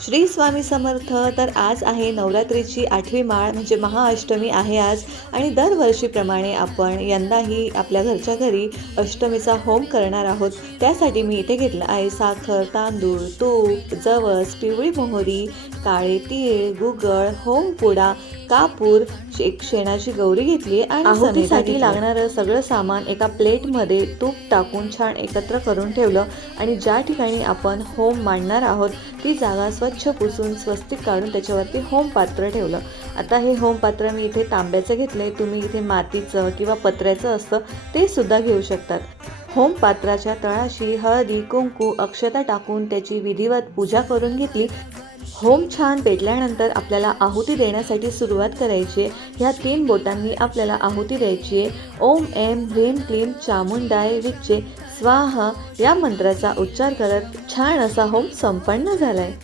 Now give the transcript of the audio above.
श्री स्वामी समर्थ. तर आज आहे नवरात्रीची 8वी माळ म्हणजे महाअष्टमी आहे आज. आणि दरवर्षीप्रमाणे आपण यंदाही आपल्या घरच्या घरी अष्टमीचा होम करणार आहोत. त्यासाठी मी इथे घेतलं आहे साखर, तांदूळ, तूप, जवस, पिवळी मोहरी, काळे तीळ, गुगळ, होमपुडा, कापूर, एक शेणाची गौरी घेतली आणि आहुतीसाठी लागणारं सगळं सामान एका प्लेटमध्ये तूप टाकून छान एकत्र करून ठेवलं. आणि ज्या ठिकाणी आपण होम मांडणार आहोत ती जागा स्वच्छ पुसून स्वस्तिक काढून त्याच्यावरती होम पात्र ठेवलं. आता हे होम पात्र मी इथे तांब्याचं घेतलंय. तुम्ही इथे मातीचं किंवा पत्र्याचं असतं ते सुद्धा घेऊ शकतात. होम पात्राच्या तळाशी हळदी, कुंकू, अक्षता टाकून त्याची विधिवत पूजा करून घेतली. होम छान पेटल्यानंतर आपल्याला आहुती देण्यासाठी सुरुवात करायची आहे. ह्या 3 बोटांनी आपल्याला आहुती द्यायची आहे. ओम ऐं ह्रीं क्लीं चामुंडाय विच्चे स्वाहा या मंत्राचा उच्चार करत छान असा होम संपन्न झालाय.